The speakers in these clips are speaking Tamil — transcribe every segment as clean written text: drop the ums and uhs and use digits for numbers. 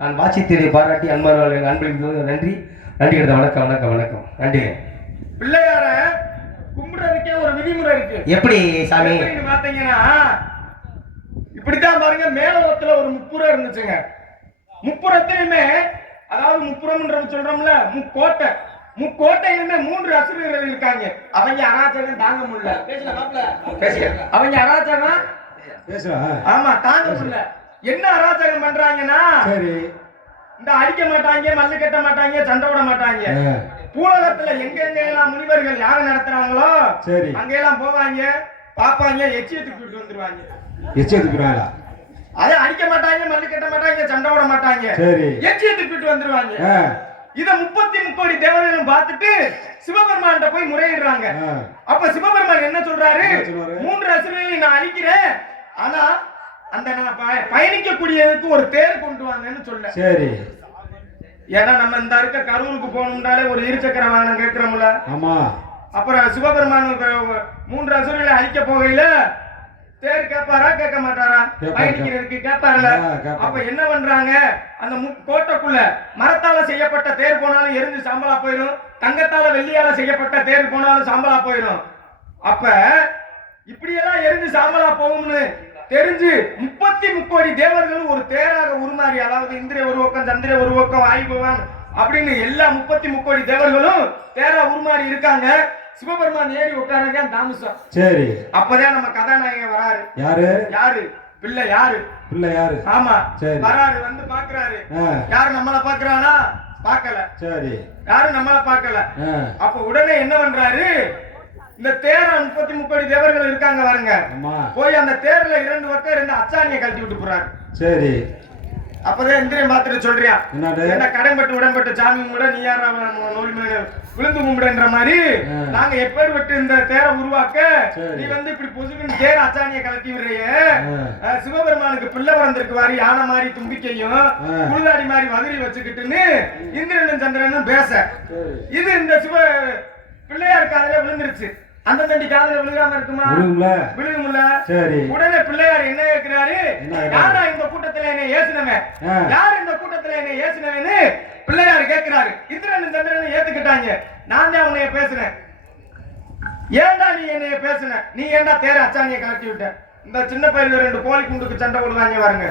நான் வாசித்ததை பாராட்டி அன்பர்கள் அன்பில் நன்றி நன்றி. வணக்கம் வணக்கம் வணக்கம் நன்றி. பிள்ளையார கும்பிடுறதுக்கே ஒரு விதிமுறை இருக்கு. எப்படி சாமி பாத்தீங்கன்னா இப்படித்தான் பாருங்க. மேலோகத்துல ஒரு முப்புறம் இருந்துச்சுங்க. முப்புறத்திலுமே அதாவது முப்புறம்ன்ற சொல்றோம்ல முக்கோட்டை முக்கோட்டையிலுமே 3 அசுரர்கள் இருக்காங்க. அவங்க அராஜகம் தாங்க முடியல. பேசுங்க. அவங்க அராஜகம் ஆமா தாங்க முடியல. என்ன அராஜகம் பண்றாங்கன்னா சரி இந்த அடிக்க மாட்டாங்க, மல்லு கட்ட மாட்டாங்க, சண்டை விட மாட்டாங்க. பூலகத்துல எங்க எல்லாம் முனிவர்கள் யாரை நடத்துறாங்களோ சரி அங்கெல்லாம் போவாங்க, பாப்பாங்க, எச்சியத்துக்கு விட்டு வந்துருவாங்க. எச்சரிக்கிறாங்களா? அதை அடிக்க மாட்டாங்க, மல்லு கட்ட மாட்டாங்க, சண்டை விட மாட்டாங்க, சரி எச்சியத்துக்கு விட்டு வந்துருவாங்க. இத 33 தேவர்களும் பார்த்துட்டு சிவபெருமான்கிட்ட போய் முறையிடுறாங்க. அப்ப சிவபெருமான் என்ன சொல்றாரு? 3 அசுரர்களை நான் அழிக்கிறேன், ஆனா அந்த நான் பயணிக்கக்கூடியதுக்கு ஒரு தேர் கொண்டு வாங்கன்னு சொல்ல. சரி ஏன்னா நம்ம இந்த இருக்க கரூருக்கு போகணும்னாலே ஒரு இருசக்கர வாகனம் கேட்கிறோம்ல. ஆமா. அப்புறம் சிவபெருமான் 3 அசுரர்களை அழிக்க போகையில தேர் கேட்பாரா கேட்க மாட்டாரா? பயணிக்கிறதுக்கு கேட்பாருல. அப்ப என்ன பண்றாங்க? அந்த கோட்டைக்குள்ள மரத்தால செய்யப்பட்ட தேர் போனாலும் எரிஞ்சு சாம்பலா போயிடும், தங்கத்தால வெள்ளியால செய்யப்பட்ட தேர் போனாலும் சாம்பலா போயிடும். அப்ப இப்படியெல்லாம் எரிஞ்சு சாம்பலா போகும்னு தெரிஞ்சு 33 தேவர்களும் ஒரு தேராக உருமாறி, அதாவது இந்திர ஒரு பக்கம், சந்திர ஒரு பக்கம், வாயு பகவான் அப்படின்னு எல்லா 33 தேவர்களும் தேரா உருமாறி இருக்காங்க. சிவபெருமான் ஏறி உட்காருங்க தாமசம். சரி அப்பதான் நம்ம கதாநாயகன் வராரு. யாரு? யாரு? பிள்ளை யாரு? பிள்ளை யாரு? ஆமா சரி வராரு, வந்து பாக்குறாரு. யாரு நம்மள பாக்குறானா? பாக்கல. சரி யாரு நம்மள பாக்கல. அப்ப உடனே என்ன பண்றாரு? இந்த தேர 33 தேவர்கள் இருக்காங்க பாருங்க, போய் அந்த தேர்ல 2 பக்கம் 2 அச்சாணியை கழட்டி விட்டு போறாரு. சரி அப்பதான் இந்திரன் பார்த்துட்டு சொல்றியா, என்ன கடன்பட்டு உடன்பட்டு சாமி கும்பிட நீ யாரா நூல் விழுந்து கும்பிடுன்ற மாதிரி நாங்க எப்பேற்பட்டு இந்த தேரை உருவாக்க நீ வந்து இப்படி பொசுக்குன்னு தேர அச்சாணியை கலட்டி விடுறைய. சிவபெருமானுக்கு பிள்ளை பிறந்திருக்கு வாரி யானை மாதிரி தும்பிக்கையும் புழுதாடி மாதிரி மதுரை வச்சுக்கிட்டுன்னு இந்திரனும் சந்திரனும் பேச, இது இந்த சிவ பிள்ளையார் காதல விழுந்துருச்சு. அந்த தண்டி காதல விழுகாம இருக்குமா? விழுகும்ல. சரி உடனே பிள்ளையார் என்ன கேட்கிறாரு? யாரா இந்த கூட்டத்துல என்னை ஏசுனவன்? யார் இந்த கூட்டத்துல என்னை ஏசுனவன்னு பிள்ளையார் கேட்கிறாரு. இந்திரன் சந்திரன் ஏத்துக்கிட்டாங்க. நான் தான் உன்னைய பேசுனேன். ஏன்டா நீ என்னைய பேசுன? நீ ஏன்டா தேர அச்சாணியை கலட்டி விட்ட? இந்த சின்ன பையில 2 கோழி குண்டுக்கு சண்டை விடுவாங்க பாருங்க,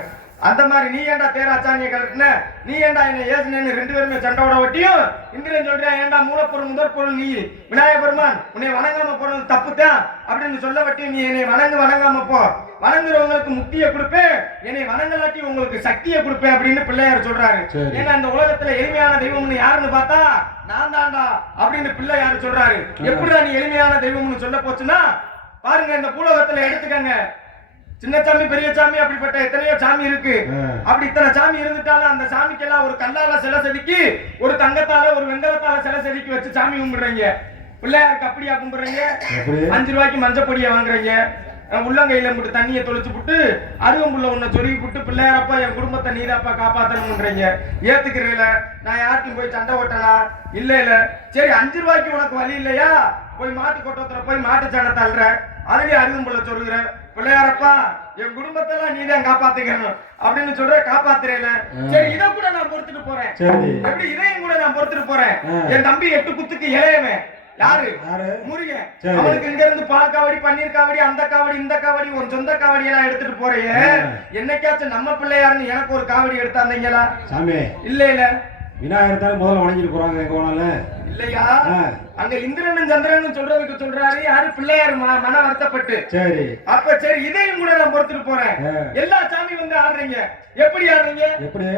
அந்த மாதிரி நீ ஏன்டா தேர அச்சாணியை கலட்டின? நீ ஏன்டா என்ன ஏசுனேன்னு 2 பேருமே சண்டை விட ஒட்டியும் இந்திரன் சொல்றேன், ஏன்டா மூலப்பொருள் முதற் பொருள் நீ விநாயக பெருமான், உன்னை வணங்காம போறது தப்புதான் அப்படின்னு சொல்ல வட்டி நீ என்னை வணங்காம போ, வணங்குறவங்களுக்கு முக்தியை கொடுப்பேன், என்னை வணங்கலாட்டி உங்களுக்கு சக்தியை கொடுப்பேன் அப்படின்னு பிள்ளையார் சொல்றாரு. ஏன்னா இந்த உலகத்துல எளிமையான தெய்வம்னு யாருன்னு பார்த்தா நான் தான்டா அப்படின்னு பிள்ளையார் சொல்றாரு. எப்படிதான் நீ எளிமையான தெய்வம்னு சொல்ல போச்சுன்னா பாருங்க, இந்த பூலோகத்துல எடுத்துக்கங்க, சின்ன சாமி பெரிய சாமி அப்படிப்பட்ட எத்தனையோ சாமி இருக்கு. அப்படி இத்தனை சாமி இருந்துட்டாலும் அந்த சாமிக்கெல்லாம் ஒரு கல்லால சிலை செதுக்கி, ஒரு தங்கத்தால ஒரு வெங்கலத்தால சிலை செதுக்கி வச்சு சாமி கும்பிடுறீங்க. பிள்ளையாருக்கு அப்படியா கும்பிடுறீங்க? 5 ரூபாய்க்கு மஞ்சப்பொடியை வாங்குறீங்க, உள்ளங்கையில மட்டும் தண்ணியை தொளிச்சு விட்டு அருகம்புள்ள உன்னை சொருகி விட்டு பிள்ளையாரப்பா என் குடும்பத்தை நீதாப்பா காப்பாத்தணும்ன்றீங்க. ஏத்துக்கிறீங்கள? நான் யாருக்கும் போய் சண்டை ஓட்டனா? இல்ல இல்ல. சரி 5 ரூபாய்க்கு உனக்கு வழி இல்லையா? போய் மாட்டு கொட்டத்துல போய் மாட்டு சாணை தள்ளுற, அதுலயே அருகம்புள்ள சொருகிற, பிள்ளையாரப்பா என் குடும்பத்தெல்லாம் நீதான் காப்பாத்துக்கணும் அப்படின்னு சொல்ற, காப்பாத்துறேல. சரி இதை கூட நான் பொறுத்துட்டு போறேன். எப்படி இதையும் கூட நான் பொறுத்துட்டு போறேன். என் தம்பி 8 குத்துக்கு இளையவன் யாரு? முருகன். அவனுக்கு இங்க இருந்து பால் காவடி, பன்னீர் காவடி, அந்த காவடி, இந்த காவடி, ஒரு சொந்த காவடி எல்லாம் எடுத்துட்டு போறீங்க. என்னைக்காச்சும் நம்ம பிள்ளையாருன்னு எனக்கு ஒரு காவடி எடுத்தாந்தீங்களா? இல்ல இல்ல. விநாயகர் தான் முதல்ல வணங்கிட்டு போறாங்க எங்க போனாலும் இல்லையா? அங்க இந்திரனும் சந்திரனும் சொல்றதுக்கு சொல்றாரு யாரு? பிள்ளையாரு மன வருத்தப்பட்டு. சரி அப்ப சரி இதையும் கூட நான் பொறுத்துட்டு போறேன். எல்லா சாமி வந்து ஆடுறீங்க, எப்படி ஆடுறீங்க? எப்படி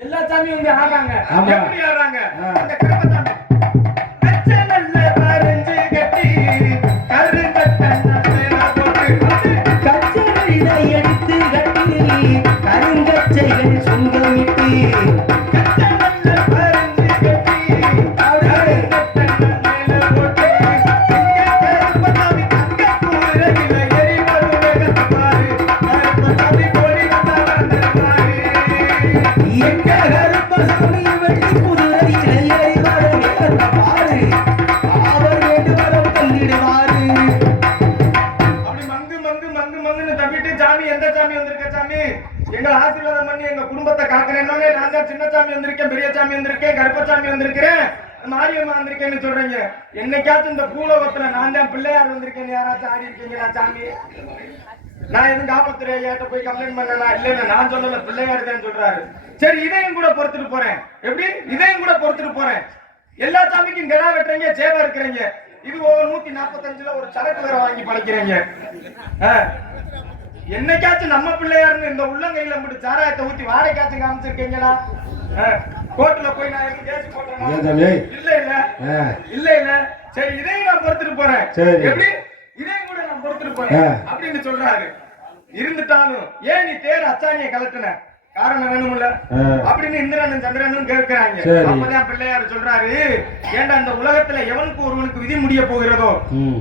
எல்லா சாமி வந்து ஆடுறாங்க, எப்படி ஆடுறாங்க? அந்த கிரமச்சாமி கச்சனல்ல பரஞ்சு கட்டி கருங்கட்டன போட்டு கச்சனையில எடுத்து கட்டி கருங்கச்சைகள் சுங்கமிட்டு எங்களை ஆசீர்வாதம் பண்ணி எங்க குடும்பத்தை காக்கணும்னே நான் தான் சின்ன சாமி வந்திருக்கேன், பெரிய சாமி வந்திருக்கேன், கருப்பசாமி வந்திருக்கிறேன், மாரியம்மா வந்திருக்கேன்னு சொல்றீங்க. என்னைக்காச்சும் இந்த பூலோகத்துல நான் தான் பிள்ளையார் வந்திருக்கேன் யாராச்சும் ஆடி இருக்கீங்களா சாமி? நான் எதுவும் காவல்துறை ஐயாட்ட போய் கம்ப்ளைண்ட் பண்ணலாம்? இல்ல இல்ல, நான் சொல்லல, பிள்ளையார் தான் சொல்றாரு. சரி இதையும் கூட பொறுத்துட்டு போறேன். எப்படி? இதையும் கூட பொறுத்துட்டு போறேன். எல்லா சாமிக்கும் கிடா வெட்டுறீங்க, சேவை இருக்கிறீங்க. இது ஒவ்வொரு 145ல ஒரு சரக்கு வேற வாங்கி படைக்கிறீங்க. என்னைக்காச்சும் நம்ம பிள்ளையாருன்னு இந்த உள்ளங்கையில மட்டும் சாராயத்தை ஊத்தி வாடகைக்காச்சும் காமிச்சிருக்கீங்களா? கோர்ட்ல போய் நான் எப்படி கேஸ் போடுறேன்? இல்ல இல்ல இல்ல இல்ல. சரி, இதையும் நான் பொறுத்துட்டு போறேன். எப்படி இதையும் கூட நான் பொறுத்துட்டு போறேன் அப்படின்னு சொல்றாரு. இருந்துட்டாலும் ஏன் நீ தேர் அச்சாணியை கலட்டுன? காரணம் வேணும்ல அப்படின்னு இந்திரனும் சந்திரனும் கேட்கிறாங்க. அப்பதான் பிள்ளையார் சொல்றாரு, ஏண்டா இந்த உலகத்துல எவனுக்கு ஒருவனுக்கு விதி முடிய போகிறதோ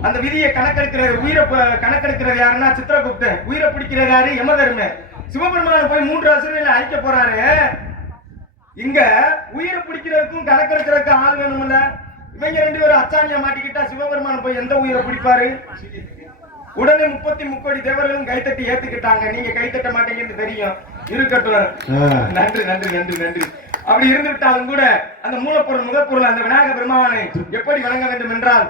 அந்த விதியை கணக்கெடுக்கிறது, உயிரை கணக்கெடுக்கிறது யாருன்னா சித்திரகுப்தன், உயிரை பிடிக்கிறது யாரு யமதர்மன். சிவபெருமான போய் 3 அசுரர்களை அழிக்க போறாரு. இங்க உயிரை பிடிக்கிறதுக்கும் கணக்கெடுக்கிறதுக்கும் ஆள் வேணும்ல. இவங்க 2 பேரும் அச்சாணியா மாட்டிக்கிட்டா சிவபெருமான போய் எந்த உயிரை பிடிப்பாரு? உடனே 33 தேவர்களும் கைத்தட்டி ஏத்துக்கிட்டாங்க. நீங்க கைத்தட்ட மாட்டீங்கன்னு தெரியும், இருக்கட்டும், நன்றி நன்றி நன்றி நன்றி. அப்படி இருந்துவிட்டாலும் கூட அந்த மூலப்பொருள் முதற்பொருள் அந்த விநாயக பெருமானை எப்படி வணங்க வேண்டும் என்றால்,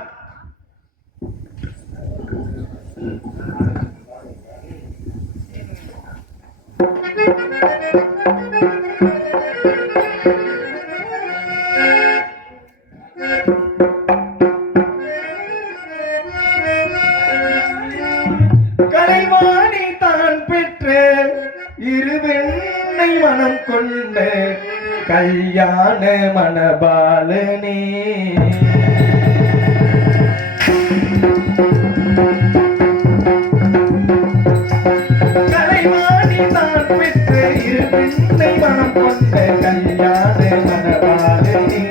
கலைவாணி தான் பெற்ற இருவெண்ணை மனம் கொண்ட கல்யாண மணபாலனே, கலைவாணி தான் பெற்ற இருவெண்ணை மனம் கொண்ட கல்யாண மணபாலனே,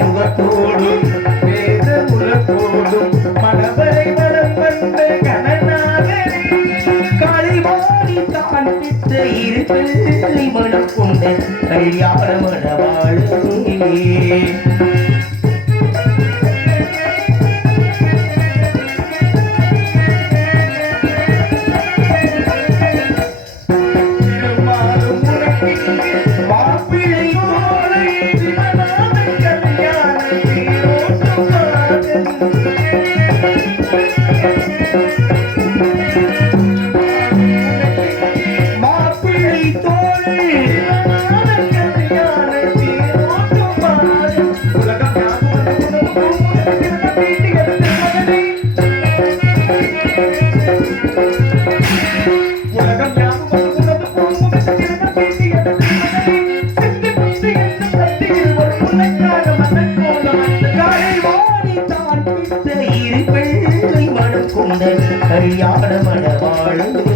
முகத்தோடும் வேத முலத்தோடும் மனவரை வளம் வந்த கணநாதனே, காளிவாணி தான் பெற்ற இரு பிள்ளை மனம் கொண்ட கல்யாண மணவாளனே, கல்யாண மணவாளனே,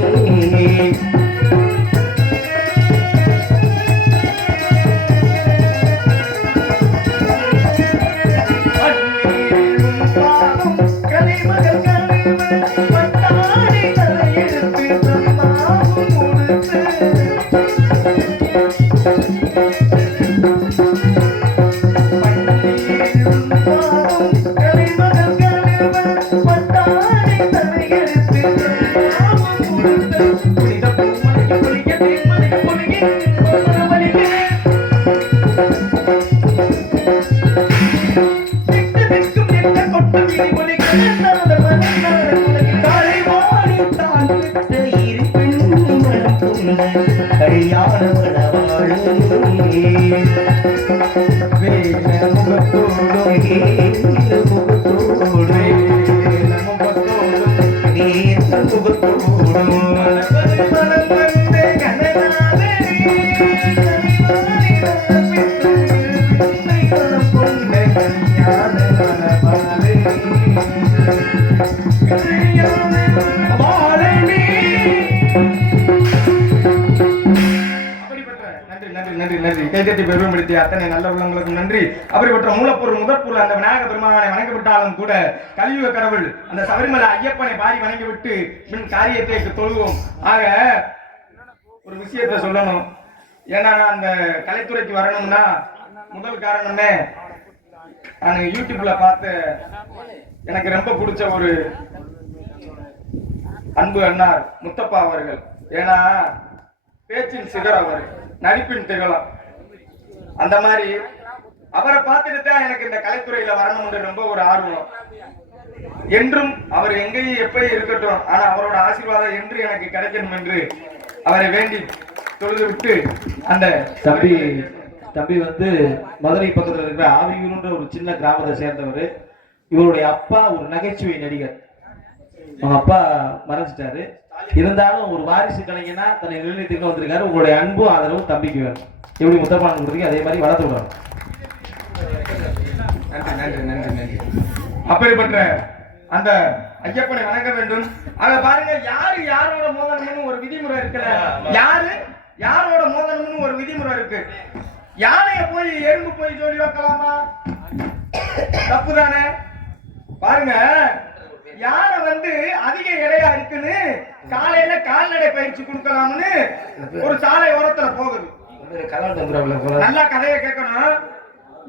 கல்யாண மணவாளனே, வேல முகத்தோடும் வேத முகத்தோடும் மனம் வந்த கணநாதனே, கொண்ட கல்யாண மணவாளனே, கைதட்டி பெருமைப்படுத்திய அத்தனை நல்ல உள்ளங்களுக்கும் நன்றி. அப்படிப்பட்ட மூலப்பொருள் முதற்பொருள் அந்த விநாயக பெருமானை வணங்கிவிட்டாலும் கூட கலியுக கடவுள் அந்த சபரிமலை ஐயப்பனை பாடி வணங்கிவிட்டு பின் காரியத்தை தொழுவோம். ஆக ஒரு விஷயத்தை சொல்லணும். ஏன்னா அந்த கலைத்துறைக்கு வரணும்னா முதல் காரணமே நான் யூடியூப்ல பார்த்து எனக்கு ரொம்ப பிடிச்ச ஒரு அன்பு அண்ணார் முத்தப்பா அவர்கள். ஏன்னா பேச்சின் சிகர் அவர், நடிப்பின் திகழம். அந்த மாதிரி அவரை பார்த்துட்டு தான் எனக்கு இந்த கலைத்துறையில வரணும்னு ரொம்ப ஒரு ஆர்வம். என்றும் அவர் எங்கேயும் எப்படி இருக்கட்டும், ஆனா அவரோட ஆசீர்வாதம் என்று எனக்கு கிடைக்கணும் என்று அவரை வேண்டி தொழுது விட்டு அந்த தம்பி தம்பி வந்து மதுரை பக்கத்துல இருக்கிற ஆவியூர்ன்ற ஒரு சின்ன கிராமத்தை சேர்ந்தவர். இவருடைய அப்பா ஒரு நகைச்சுவை நடிகர். அவங்க அப்பா மறைஞ்சிட்டாரு. இருந்தாலும் ஒரு வாரிசு கலைஞனா தன்னை நிலைநிறுத்திட்டு வந்திருக்காரு. உங்களுடைய அன்பும் ஆதரவும் தம்பிக்கு வேணும். எப்படி முத்தப்பானம் கொடுத்தீங்க அதே மாதிரி வளர்த்து விடணும். நன்றி நன்றி நன்றி. அப்படிப்பட்ட அந்த ஐயப்பனை வணங்க வேண்டும். அத பாருங்க, யாரு யாரோட மோதனம்னு ஒரு விதிமுறை இருக்குல்ல. யாரு யாரோட மோதனம்னு ஒரு விதிமுறை இருக்கு. யானைய போய் எறும்பு போய் ஜோடி வைக்கலாமா? தப்புதானே? பாருங்க, யானை வந்து அதிக எடையா இருக்குன்னு காலையில கால்நடை பயிற்சி கொடுக்கலாம்னு ஒரு சாலை ஓரத்துல போகுது. நல்லா கதையை கேட்கணும்.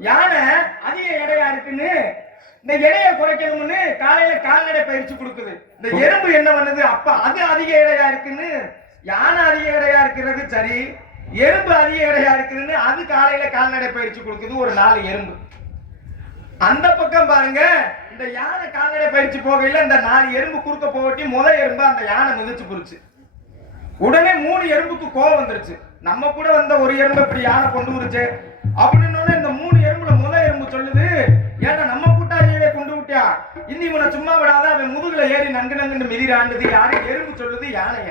யானை அதிக எடையா இருக்குன்னு இந்த எடையை குறைக்கணும்னு காலையில கால்நடை பயிற்சி கொடுக்குது. இந்த எறும்பு என்ன பண்ணுது? அப்ப அது அதிக எடையா இருக்குன்னு யானை அதிக எடையா இருக்கிறது சரி, எறும்பு அதிக எடையா இருக்குன்னு அது காலையில கால்நடை பயிற்சி கொடுக்குது. ஒரு 4 எறும்பு. அந்த பக்கம் பாருங்க, இந்த யானை கால்நடை பயிற்சி போகையில இந்த 4 எறும்பு குறுக்க போகட்டி முதல் எறும்பு அந்த யானை மிதிச்சு போச்சு. உடனே 3 எறும்புக்கு கோவம் வந்துருச்சு. நம்ம கூட வந்த ஒரு எறும்பு இப்படி யானை கொண்டு வருச்சு அப்படின்னு இந்த 3 எறும்புல முதல் எறும்பு சொல்லுது, ஏன்னா நம்ம கூட்டாளியவே கொண்டு விட்டியா, இன்னி இவனை சும்மா விடாத, அவன் முதுகுல ஏறி நங்கு நங்குன்னு மிதிராண்டுது. யாரு? எறும்பு சொல்லுது யானைய.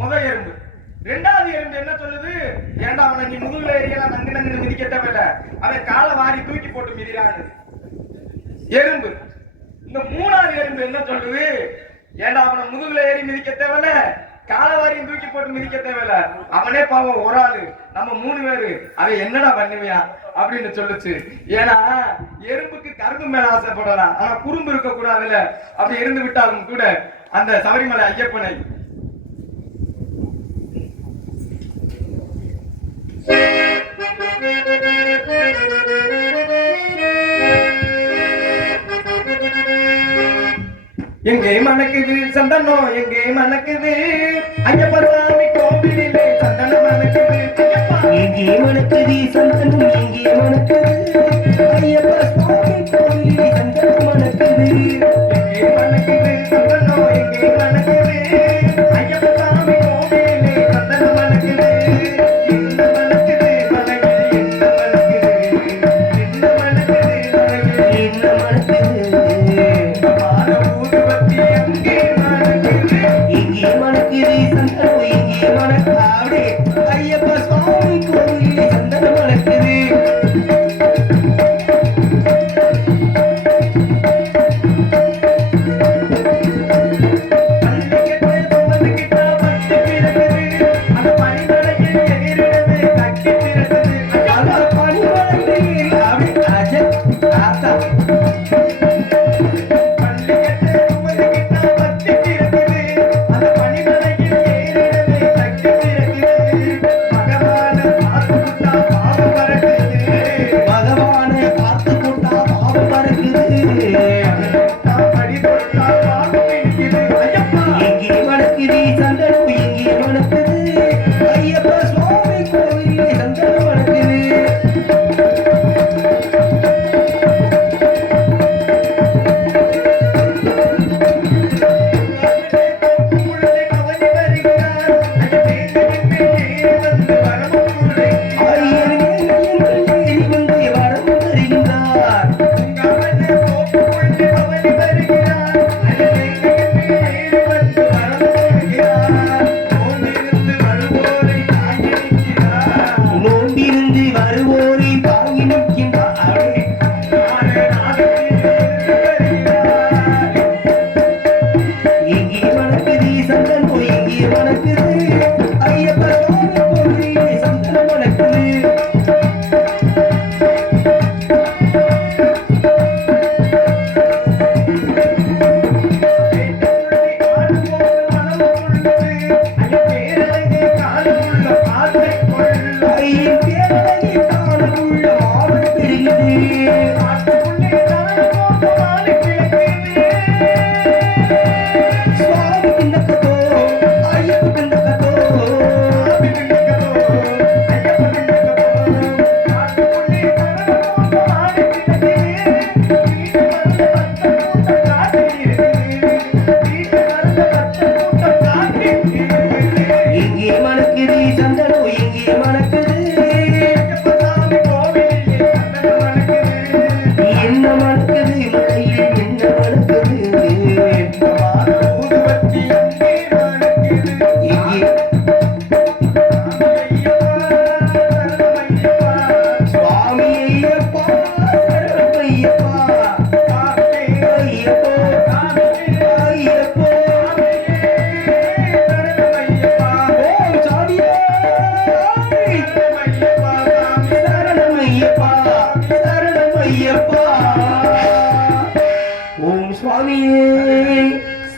முதல் எறும்பு. 2வது எறும்பு என்ன சொல்லுது? ஏண்டா அவனை நீ முதுகுல ஏறியெல்லாம் நங்கு நங்குன்னு மிதிக்க தேவையில்ல, அவன் காலை வாரி தூக்கி போட்டு மிதிரான்னு எறும்பு. இந்த 3வது எறும்பு என்ன சொல்லுது? ஏண்டா அவனை முதுகுல ஏறி மிதிக்க தேவையில்ல, காலவாரியும் தூக்கி போட்டு மிதிக்க தேவையில்ல, அவனே பாவம் ஒரு ஆளு, நம்ம 3 பேரு, அவன் என்னடா பண்ணுவியா அப்படின்னு சொல்லுச்சு. ஏன்னா எறும்புக்கு கரும்பு மேல ஆசைப்படலாம், ஆனா குறும்பு இருக்க கூடாதுல. அப்படி இருந்து விட்டாலும் கூட அந்த சபரிமலை ஐயப்பனை எங்கே மணக்குது சந்தனம், எங்கே மணக்குது ஐயப்ப சாமி கோவிலிலே சந்தனம் மணக்குது. எங்கே மணக்குது சந்தனம், எங்கே மணக்குது ஐயப்ப சாமி கோவிலிலே சந்தனம் மணக்குது. எங்கே மணக்குது சந்தனம், எங்கே மணக்குது ஐயப்ப சாமி கோவிலிலே சந்தனம் மணக்குது. என்ன மணக்குது மலையில், என்ன மணக்குது, என்ன மணக்குது மலையில், என்ன மணக்குது எங்கே மணக்குது சந்தனம், எங்கே மணக்காடு ஐயப்ப சுவாமி கோவிலிலே சந்தனம் மணக்குது.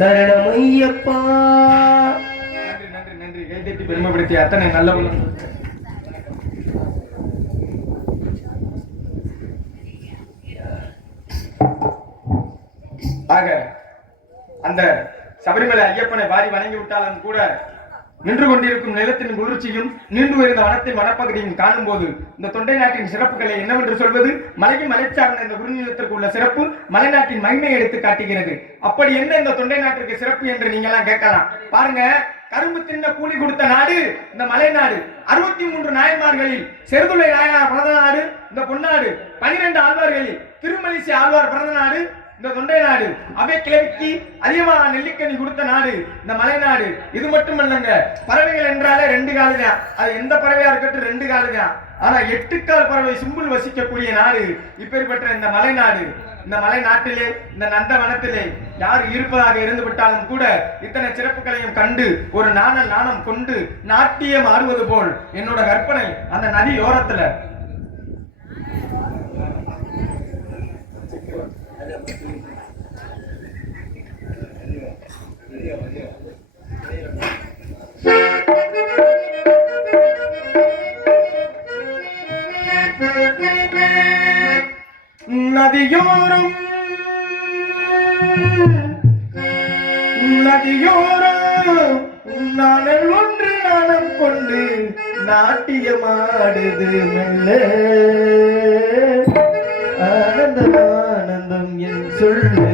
சரணம் ஐயப்பா. நன்றி நன்றி நன்றி. கைதட்டி பெருமைப்படுத்திய அத்தனை நல்ல உள்ளம். ஆக அந்த சபரிமலை ஐயப்பனை வாரி வணங்கி விட்டாலும் கூட நின்று கொண்டிருக்கும் நிலத்தின் குளிர்ச்சியும் நீண்டு உயர்ந்த வனத்தின் வனப்பகுதியும் காணும் போது இந்த தொண்டை நாட்டின் சிறப்புகளை என்னவென்று சொல்வது? மலையும் மலை சார்ந்த இந்த குறுநிலத்திற்கு உள்ள சிறப்பு மலைநாட்டின் மகிமையை எடுத்து காட்டுகிறது. அப்படி என்ன இந்த தொண்டை நாட்டிற்கு சிறப்பு என்று நீங்க எல்லாம் கேட்கலாம். பாருங்க, கரும்பு தின்ன கூலி கொடுத்த நாடு இந்த மலை நாடு. 63 நாயன்மார்களில் செருதுளை நாயனார் பிறந்த நாடு இந்த பொன்னாடு. 12 ஆழ்வார்களில் திருமலிசை ஆழ்வார் பிறந்த நாடு இந்த தொண்டை நாடு. அவை கிழவிக்கு அதிகமாக நெல்லிக்கனி கொடுத்த நாடு இந்த மலை நாடு. இது மட்டுமல்லங்க, பறவைகள் என்றாலே 2 காலு தான். அது எந்த பறவையா இருக்கட்டும் 2 காலு தான். ஆனா 8 கால் பறவை சும்புல் வசிக்கக்கூடிய நாடு இப்பேற்பட்ட இந்த மலை நாடு. இந்த மலை நாட்டிலே இந்த நந்தவனத்திலே யார் இருப்பதாக இருந்து விட்டாலும் கூட இத்தனை சிறப்புகளையும் கண்டு ஒரு நாணம் கொண்டு நாட்டியம் ஆடுவது போல் என்னோட கற்பனை அந்த நதி ஓரத்துல நதியோரம் நானல் ஒன்று நாணம் கொண்டு நாட்டியமாடுது மெல்ல. ஆனந்தம் ஆனந்தம் என் சொல்லு